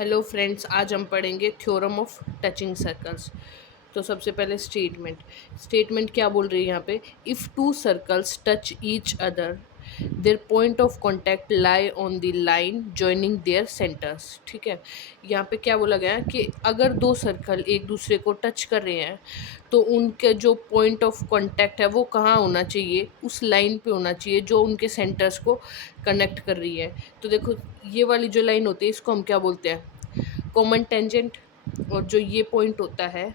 Hello friends, आज हम पढ़ेंगे थ्योरम ऑफ टचिंग सर्कल्स। तो सबसे पहले स्टेटमेंट क्या बोल रही है यहाँ पे? If two circles touch each other their point of contact lie on the line joining there centres. ठीक है, यहाँ पे क्या बोला गया है कि अगर दो सर्कल एक दूसरे को टच कर रहे हैं तो उनके जो पॉइंट ऑफ कांटेक्ट है वो कहाँ होना चाहिए? उस लाइन पे होना चाहिए जो उनके सेंटर्स को कनेक्ट कर रही है। तो देखो, ये वाली जो लाइन होती है इसको हम क्या बोलते हैं? Common tangent. और जो ये पॉइंट होता है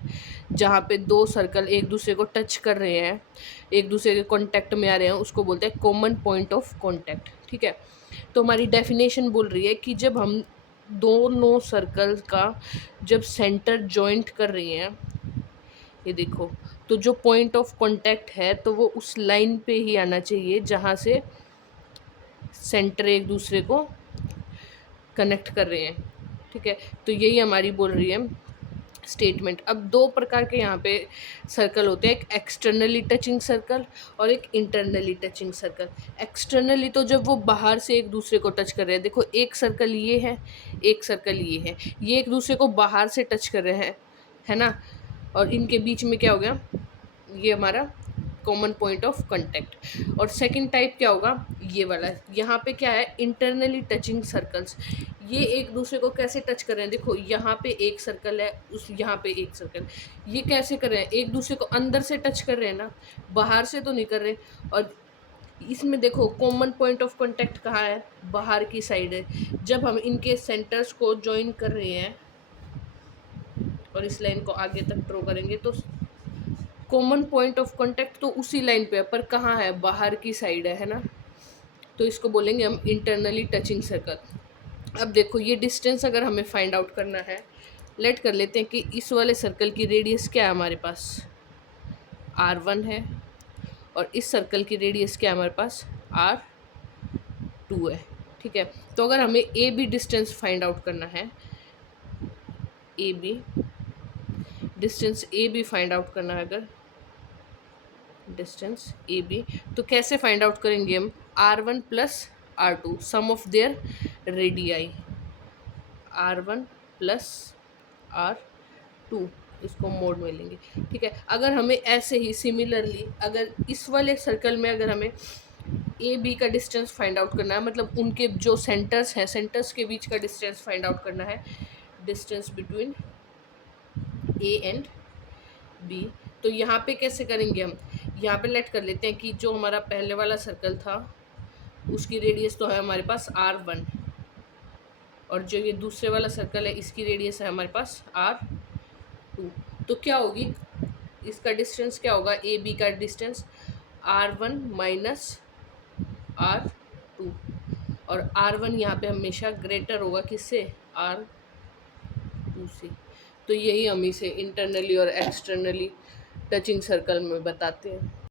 जहाँ पे दो सर्कल एक दूसरे को टच कर रहे हैं, एक दूसरे के कांटेक्ट में आ रहे हैं, उसको बोलते हैं कॉमन पॉइंट ऑफ कांटेक्ट। ठीक है, तो हमारी डेफिनेशन बोल रही है कि जब हम दोनों सर्कल का जब सेंटर जॉइंट कर रही हैं, ये देखो, तो जो पॉइंट ऑफ कांटेक्ट है तो वो उस लाइन पे ही आना चाहिए जहाँ से सेंटर एक दूसरे को कनेक्ट कर रहे हैं। ठीक है, तो यही हमारी बोल रही है स्टेटमेंट। अब दो प्रकार के यहाँ पे सर्कल होते हैं, एक एक्सटर्नली टचिंग सर्कल और एक इंटरनली टचिंग सर्कल। एक्सटर्नली तो जब वो बाहर से एक दूसरे को टच कर रहे हैं, देखो एक सर्कल ये है, एक सर्कल ये है, ये एक दूसरे को बाहर से टच कर रहे हैं, है ना, और इनके बीच में क्या हो गया? ये हमारा कॉमन पॉइंट ऑफ कांटेक्ट। और सेकंड टाइप क्या होगा? ये वाला। यहाँ पे क्या है? Internally touching circles. ये एक दूसरे को कैसे टच कर रहे हैं? देखो, यहाँ पे एक सर्कल है, उस यहाँ पे एक सर्कल। ये कैसे कर रहे हैं? एक दूसरे को अंदर से टच कर रहे हैं ना, बाहर से तो नहीं कर रहे। और इसमें देखो, कॉमन पॉइंट ऑफ कांटेक्ट कहाँ है? बाहर की साइड है। जब हम इनके सेंटर्स को ज्वाइन कर रहे हैं और इस लाइन को आगे तक ड्रॉ करेंगे तो कॉमन पॉइंट ऑफ कांटेक्ट तो उसी लाइन पे है, पर कहाँ है? बाहर की साइड है ना। तो इसको बोलेंगे हम इंटरनली टचिंग सर्कल। अब देखो, ये डिस्टेंस अगर हमें फाइंड आउट करना है, लेट कर लेते हैं कि इस वाले सर्कल की रेडियस क्या है हमारे पास? R1 है। और इस सर्कल की रेडियस क्या है हमारे पास? R2 है। ठीक है, तो अगर हमें A B distance find out करना है, A B distance A B find out करना है, अगर डिस्टेंस ए बी, तो कैसे फाइंड आउट करेंगे हम? R1 plus R2 sum of their radii, R1 plus R2, इसको मोड में लेंगे। ठीक है, अगर हमें ऐसे ही सिमिलरली अगर इस वाले सर्कल में अगर हमें ए बी का डिस्टेंस फाइंड आउट करना है, मतलब उनके जो सेंटर्स हैं, सेंटर्स के बीच का डिस्टेंस फाइंड आउट करना है, distance between A and B, तो यहाँ पे कैसे करेंगे हम? यहाँ पे लेट कर लेते हैं कि जो हमारा पहले वाला सर्कल था उसकी रेडियस तो है हमारे पास R1, और जो ये दूसरे वाला सर्कल है इसकी रेडियस है हमारे पास R2। तो क्या होगी? इसका डिस्टेंस क्या होगा? ए बी का डिस्टेंस R1 माइनस R2, और R1 यहाँ पे हमेशा ग्रेटर होगा किससे? R2 से। तो यही हम इसे इंटरनली और एक्सटर्नली टचिंग सर्कल में बताते हैं।